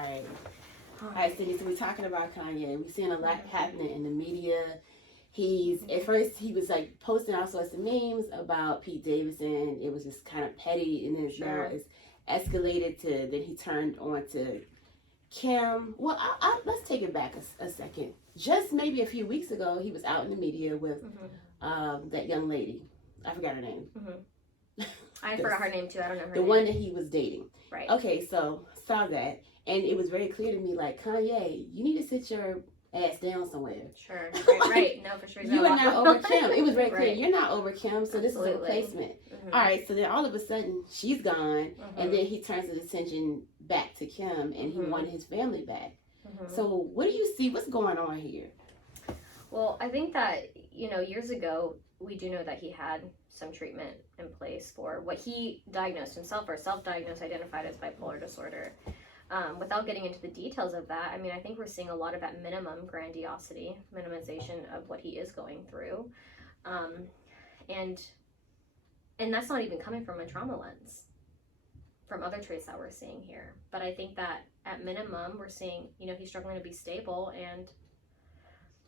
right. All right, Cindy, so we're talking about Kanye. We've seen a lot happening in the media. At first, he was like posting all sorts of memes about Pete Davidson. It was just kind of petty, and then now it's escalated to, then he turned on to Kim. Well, let's take it back a second. Just maybe a few weeks ago, he was out in the media with that young lady. I forgot her name. I forgot her name too. I don't know her name. The one that he was dating. Right. Okay, so saw that. And it was very clear to me, like, Kanye, you need to sit your ass down somewhere. Sure. Right. No, for sure. You are not over Kim. It was very clear. Right. You're not over Kim, so this is a replacement. All right, so then all of a sudden, she's gone. And then he turns his attention back to Kim, and he wanted his family back. So what do you see? What's going on here? Well, I think that, years ago, we do know that he had some treatment in place for what he diagnosed himself, or self-diagnosed, identified as bipolar disorder. Without getting into the details of that, I think we're seeing a lot of, at minimum, grandiosity, minimization of what he is going through. And that's not even coming from a trauma lens, from other traits that we're seeing here. But I think that, at minimum, we're seeing, he's struggling to be stable, and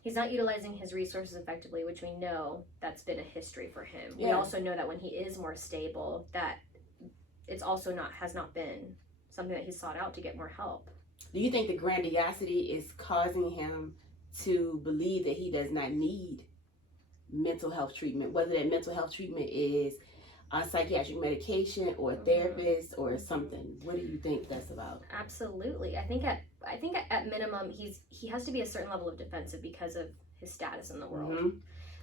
he's not utilizing his resources effectively, which we know that's been a history for him. Yeah. We also know that when he is more stable, that it's also has not been something that he's sought out to get more help. Do you think the grandiosity is causing him to believe that he does not need mental health treatment, whether that mental health treatment is psychiatric medication or a therapist or something? What do you think that's about? Absolutely. I think at minimum he has to be a certain level of defensive because of his status in the world.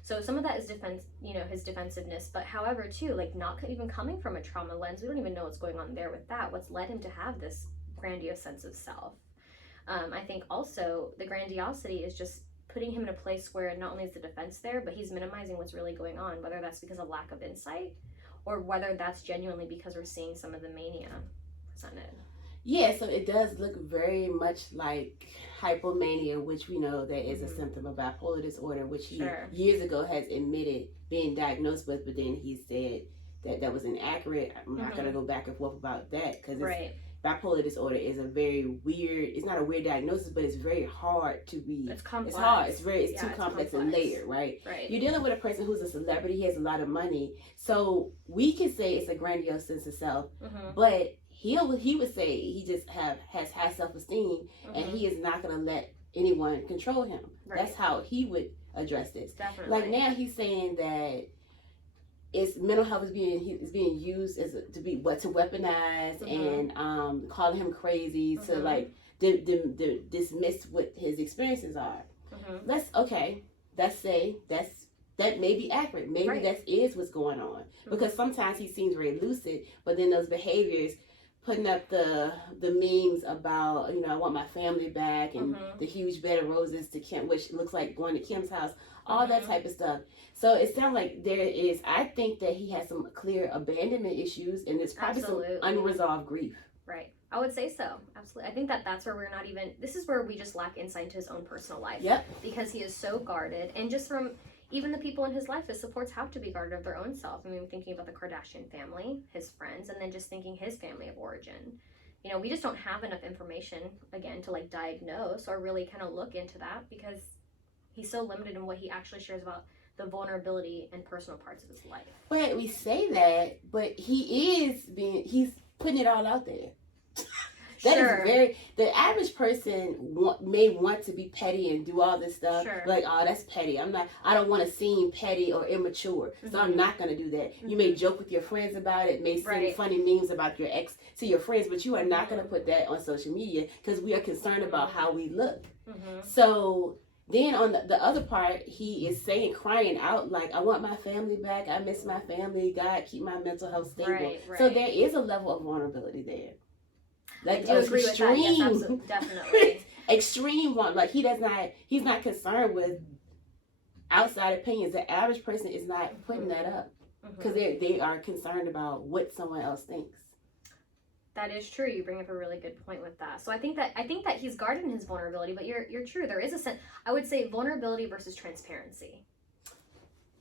So some of that is his defensiveness, but however too, like, not even coming from a trauma lens, we don't even know what's going on there with that. What's led him to have this grandiose sense of self? I think also the grandiosity is just putting him in a place where not only is the defense there, but he's minimizing what's really going on, whether that's because of lack of insight or whether that's genuinely because we're seeing some of the mania presented. Yeah, so it does look very much like hypomania, which we know that is a symptom of bipolar disorder, which he years ago has admitted being diagnosed with, but then he said that was inaccurate. I'm not going to go back and forth about that, because bipolar disorder is a very weird, it's not a weird diagnosis, but it's very hard to be. It's complex. It's hard. It's too complex and layered, right? Right. You're dealing with a person who's a celebrity, he has a lot of money. So we can say it's a grandiose sense of self, but he would say he just has high self-esteem, and he is not going to let anyone control him. Right. That's how he would address this. Definitely. Like, now he's saying that it's mental health is being used as to weaponize, and calling him crazy to like dismiss what his experiences are. Let's say that may be accurate. Maybe that is what's going on, because sometimes he seems very lucid, but then those behaviors, putting up the memes about, I want my family back, and the huge bed of roses to Kim, which looks like going to Kim's house, all that type of stuff. So it sounds like I think that he has some clear abandonment issues, and there's probably some unresolved grief. Right. I would say so. Absolutely. I think that's where this is where we just lack insight into his own personal life. Yep. Because he is so guarded, and just from even the people in his life, his supports have to be guarded of their own self. Thinking about the Kardashian family, his friends, and then just thinking his family of origin. We just don't have enough information, again, to like diagnose or really kind of look into that, because he's so limited in what he actually shares about the vulnerability and personal parts of his life. But we say that, but he's putting it all out there. That is the average person may want to be petty and do all this stuff. Like, oh, that's petty. I don't want to seem petty or immature, so I'm not going to do that. You may joke with your friends about it, may send funny memes about your ex to your friends, but you are not going to put that on social media, because we are concerned about how we look. So then on the other part, he is crying out like, I want my family back. I miss my family. God, keep my mental health stable. Right. So there is a level of vulnerability there. Like, I do agree with that. Yes, absolutely, definitely. Extreme one. Like, he's not concerned with outside opinions. The average person is not putting that up, because they are concerned about what someone else thinks. That is true. You bring up a really good point with that. So I think that he's guarded in his vulnerability, but you're true. There is a sense, I would say, vulnerability versus transparency.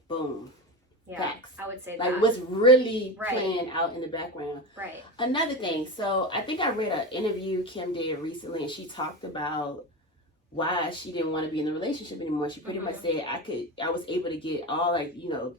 Boom. Yeah, facts. I would say like that. what's really Right. playing out in the background. Right. Another thing, so I think I read an interview Kim did recently, and she talked about why she didn't want to be in the relationship anymore. She pretty much said I was able to get all, like, you know,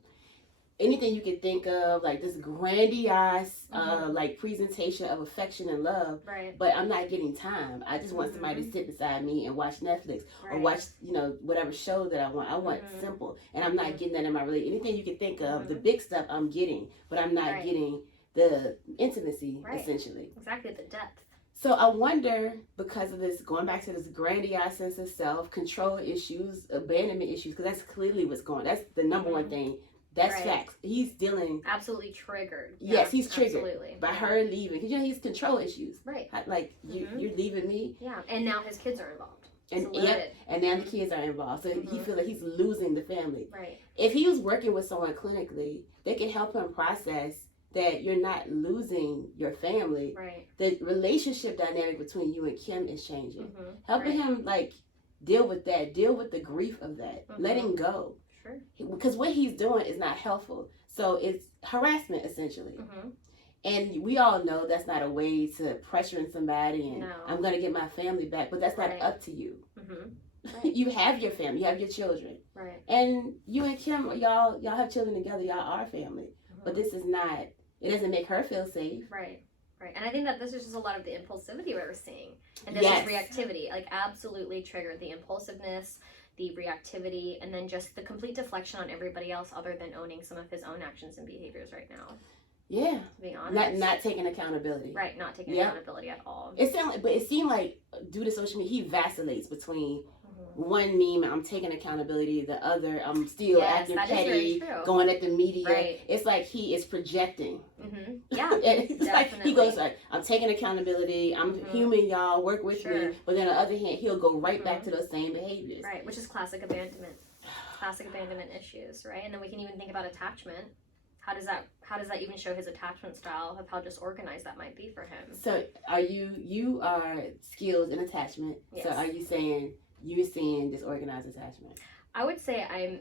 anything you could think of, like this grandiose like presentation of affection and love, Right. but I'm not getting time. I just want somebody to sit beside me and watch Netflix or watch, you know, whatever show that I want simple, and I'm not getting that in my relationship. Anything you could think of, the big stuff I'm getting, but I'm not getting the intimacy, essentially. Exactly, the depth. So I wonder, because of this, going back to this grandiose sense of self, control issues, abandonment issues, because that's clearly what's going on. That's the number one thing. That's facts. He's dealing. Absolutely triggered. Yes, he's triggered by her leaving. Because, you know, he's control issues. Right. Like, you're leaving me. Yeah, and now his kids are involved. And and now the kids are involved. So he feels like he's losing the family. Right. If he was working with someone clinically, they can help him process that you're not losing your family. Right. The relationship dynamic between you and Kim is changing. Helping him, like, deal with that. Deal with the grief of that. Letting go. Sure. Because what he's doing is not helpful. So it's harassment, essentially. And we all know that's not a way to pressuring somebody and I'm going to get my family back. But that's not up to you. Right. You have your family. You have your children. Right. And you and Kim, y'all have children together. Y'all are family. But this is not, it doesn't make her feel safe. Right. Right. And I think that this is just a lot of the impulsivity we're seeing. And this is reactivity. Like, absolutely triggered the impulsiveness, the reactivity, and then just the complete deflection on everybody else other than owning some of his own actions and behaviors right now. Yeah. To be honest. Not taking accountability. Right, not taking accountability at all. It seemed like due to social media, he vacillates between one meme, I'm taking accountability, the other, I'm still acting petty, going at the media. Right. It's like he is projecting. Yeah, it's definitely. like he goes like, I'm taking accountability, I'm human, y'all, work with me. But then on the other hand, he'll go right back to those same behaviors. Right, which is classic abandonment. Classic abandonment issues, right? And then we can even think about attachment. How does that even show his attachment style of how disorganized that might be for him? So you are skilled in attachment. Yes. So are you saying you're seeing disorganized attachment? I would say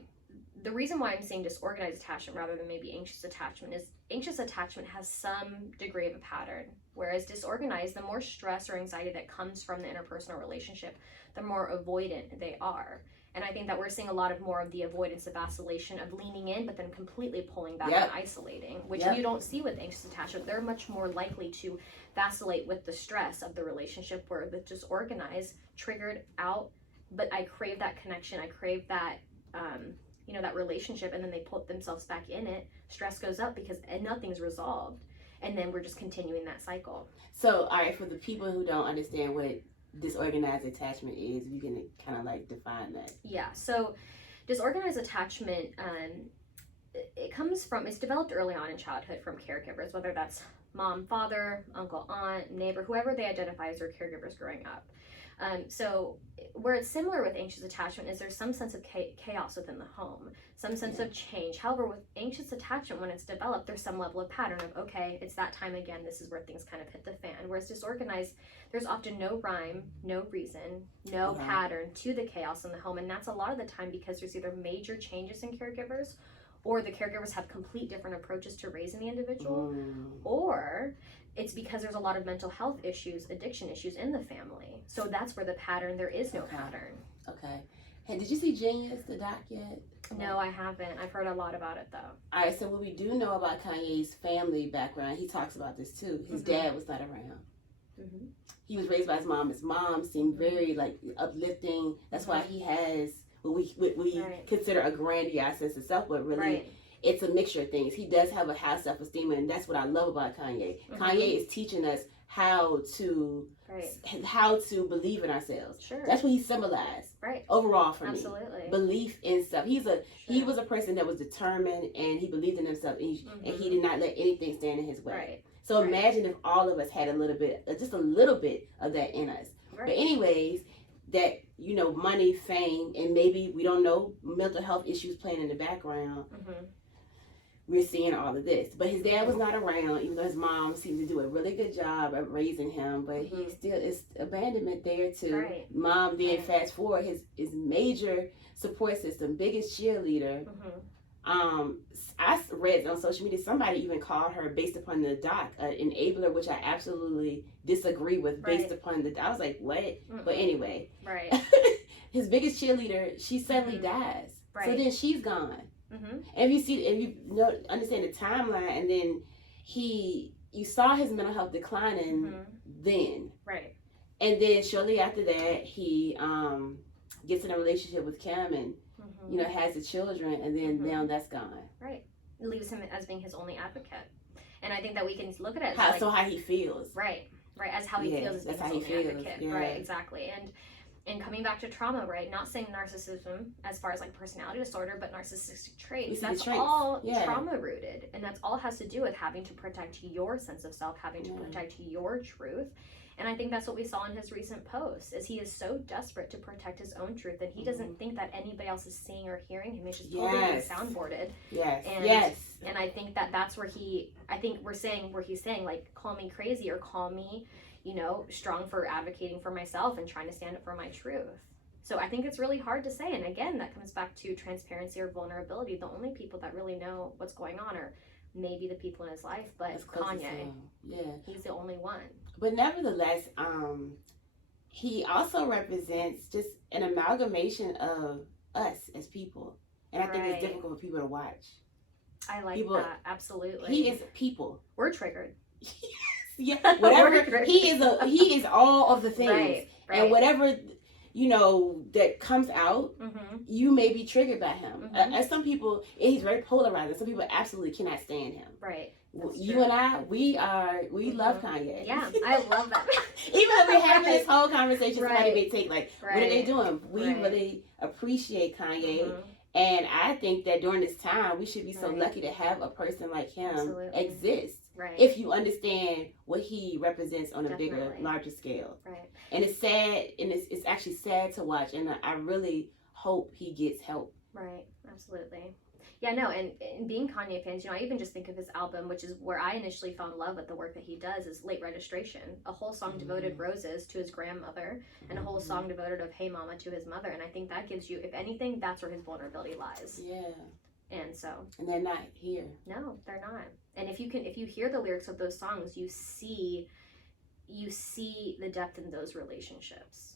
the reason why I'm saying disorganized attachment rather than maybe anxious attachment is anxious attachment has some degree of a pattern, whereas disorganized, the more stress or anxiety that comes from the interpersonal relationship, the more avoidant they are. And I think that we're seeing a lot more of the avoidance of vacillation, of leaning in, but then completely pulling back and isolating, which you don't see with anxious attachment. They're much more likely to vacillate with the stress of the relationship, where the disorganized, triggered out, but I crave that connection. I crave that, that relationship, and then they put themselves back in it. Stress goes up because nothing's resolved. And then we're just continuing that cycle. So, all right, for the people who don't understand what disorganized attachment is, you can kind of like define that. Yeah, so disorganized attachment, it's developed early on in childhood from caregivers, whether that's mom, father, uncle, aunt, neighbor, whoever they identify as their caregivers growing up. So where it's similar with anxious attachment is there's some sense of chaos within the home, some sense of change. However, with anxious attachment, when it's developed, there's some level of pattern of, okay, it's that time again, this is where things kind of hit the fan. Whereas disorganized, there's often no rhyme, no reason, no pattern to the chaos in the home. And that's a lot of the time because there's either major changes in caregivers, or the caregivers have complete different approaches to raising the individual, or it's because there's a lot of mental health issues, addiction issues in the family. So that's where the pattern, there is no pattern. Okay. And did you see Genius, the doc, yet? No, I haven't. I've heard a lot about it, though. All right, so what we do know about Kanye's family background, he talks about this, too. His dad was not around. He was raised by his mom. His mom seemed very, like, uplifting. That's why he has what we consider a grandiose sense of self, but really it's a mixture of things. He does have a high self-esteem, and that's what I love about Kanye. Kanye is teaching us how to believe in ourselves. Sure. That's what he symbolized. Overall for me. Belief in self. He was a person that was determined, and he believed in himself, and he did not let anything stand in his way. So imagine if all of us had just a little bit of that in us. But anyways, that, money, fame, and maybe, we don't know, mental health issues playing in the background. We're seeing all of this. But his dad was not around, even though his mom seemed to do a really good job of raising him. But he still, it's abandonment there too. Mom, then fast forward, his major support system, biggest cheerleader, I read on social media somebody even called her based upon the doc an enabler, which I absolutely disagree with. Based upon the, I was like, what? Mm-mm. But anyway, right. His biggest cheerleader, she suddenly dies. Right. So then she's gone. Mm-hmm. And if you know, understand the timeline, and then you saw his mental health declining then. Right. And then shortly after that, he gets in a relationship with Kim and has the children, and then now that's gone. Right. It leaves him as being his only advocate. And I think that we can look at it as how he feels. Right. Right. As how he feels as being his only advocate. Yeah. Right. Exactly. And coming back to trauma, right? Not saying narcissism as far as like personality disorder, but narcissistic traits. That's all trauma rooted. And that's all has to do with having to protect your sense of self, having to protect your truth. And I think that's what we saw in his recent post, is he is so desperate to protect his own truth that he doesn't think that anybody else is seeing or hearing him. He's just totally soundboarded. Yes. And I think that's where he's saying, like, call me crazy or call me, strong for advocating for myself and trying to stand up for my truth. So I think it's really hard to say. And again, that comes back to transparency or vulnerability. The only people that really know what's going on are maybe the people in his life, but Kanye. He's the only one. But nevertheless, he also represents just an amalgamation of us as people. And I think it's difficult for people to watch. I like that, absolutely. He is people. We're triggered. Yeah, whatever. He is all of the things. Right. And whatever, that comes out, you may be triggered by him. As some people, he's very polarizing. Some people absolutely cannot stand him. Right. You and I, we love Kanye. Yeah, I love that. Even though we're having this whole conversation, somebody may take what are they doing? We really appreciate Kanye. And I think that during this time, we should be so lucky to have a person like him exist. Right. If you understand what he represents on a bigger, larger scale. Right. And it's sad, and it's actually sad to watch, and I really hope he gets help. Right, absolutely. Yeah, no, and being Kanye fans, I even just think of his album, which is where I initially fell in love with the work that he does, is Late Registration. A whole song devoted Roses to his grandmother, and a whole song devoted of Hey Mama to his mother. And I think that gives you, if anything, that's where his vulnerability lies. Yeah. And so. And they're not here. No, they're not. And if you hear the lyrics of those songs, you see the depth in those relationships.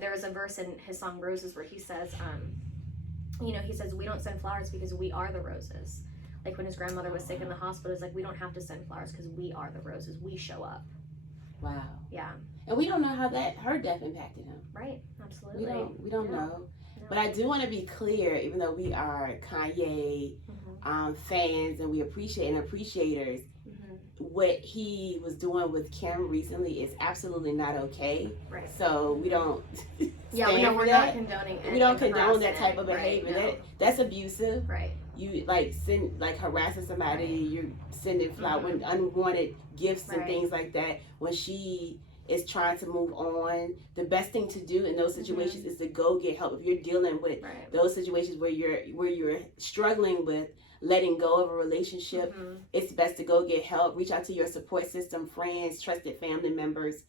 There was a verse in his song Roses where he says, he says, we don't send flowers because we are the roses. Like when his grandmother was sick in the hospital, it's like, we don't have to send flowers because we are the roses. We show up. Wow. Yeah. And we don't know how her death impacted him. Right. Absolutely. We don't know. No. But I do want to be clear, even though we are Kanye fans and we appreciate and appreciators, what he was doing with Kim recently is absolutely not okay. Right. So we don't. We're not condoning. We don't condone that type of behavior. Right, no. That's abusive. Right. You harassing somebody. Right. You're sending when unwanted gifts and things like that. When she is trying to move on, the best thing to do in those situations is to go get help. If you're dealing with those situations where you're struggling with letting go of a relationship, it's best to go get help. Reach out to your support system, friends, trusted family members.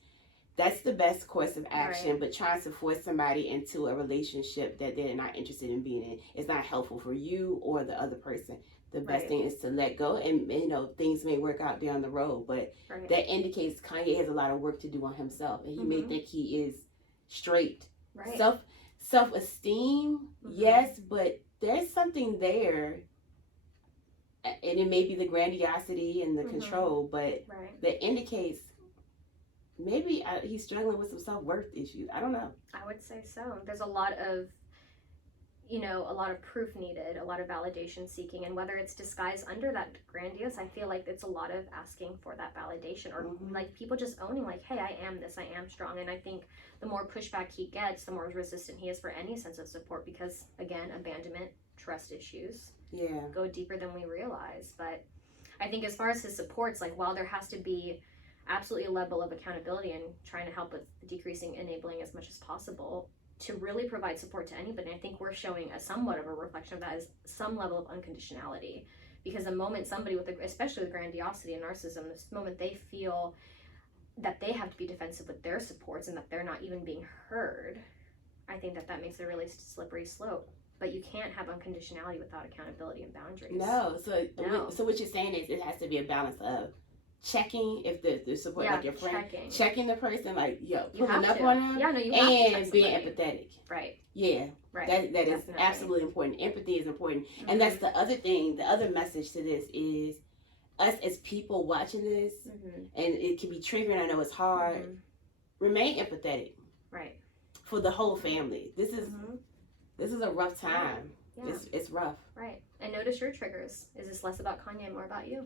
That's the best course of action. Right. But trying to force somebody into a relationship that they're not interested in being in is not helpful for you or the other person. The best thing is to let go, and things may work out down the road, but that indicates Kanye has a lot of work to do on himself, and he may think he is straight. Right. Self-esteem, yes, but there's something there, and it may be the grandiosity and the control, but that indicates maybe he's struggling with some self-worth issues. I don't know. I would say so. There's a lot of proof needed, a lot of validation seeking, and whether it's disguised under that grandiose, I feel like it's a lot of asking for that validation, or like people just owning, like, hey, I am this, I am strong. And I think the more pushback he gets, the more resistant he is for any sense of support, because again, abandonment, trust issues go deeper than we realize. But I think as far as his supports, like, while there has to be absolutely a level of accountability and trying to help with decreasing enabling as much as possible, to really provide support to anybody, I think we're showing somewhat of a reflection of that, is some level of unconditionality. Because the moment somebody especially with grandiosity and narcissism, the moment they feel that they have to be defensive with their supports and that they're not even being heard, I think that makes it a really slippery slope. but you can't have unconditionality without accountability and boundaries. No. No. So what you're saying is it has to be a balance of checking if the support, Yeah, like your friend, checking. checking the person, like, yo, You pulling have up to. on them, Yeah, no, you have to check and being somebody. empathetic. Right. Yeah, Right. that is Definitely. absolutely important. Empathy is important, and that's the other thing. The other message to this is us as people watching this, Mm-hmm. and it can be triggering. I know it's hard. Mm-hmm. Remain empathetic. Right. For the whole family. This is a rough time. Yeah. It's rough. Right. And notice your triggers. Is this less about Kanye, more about you?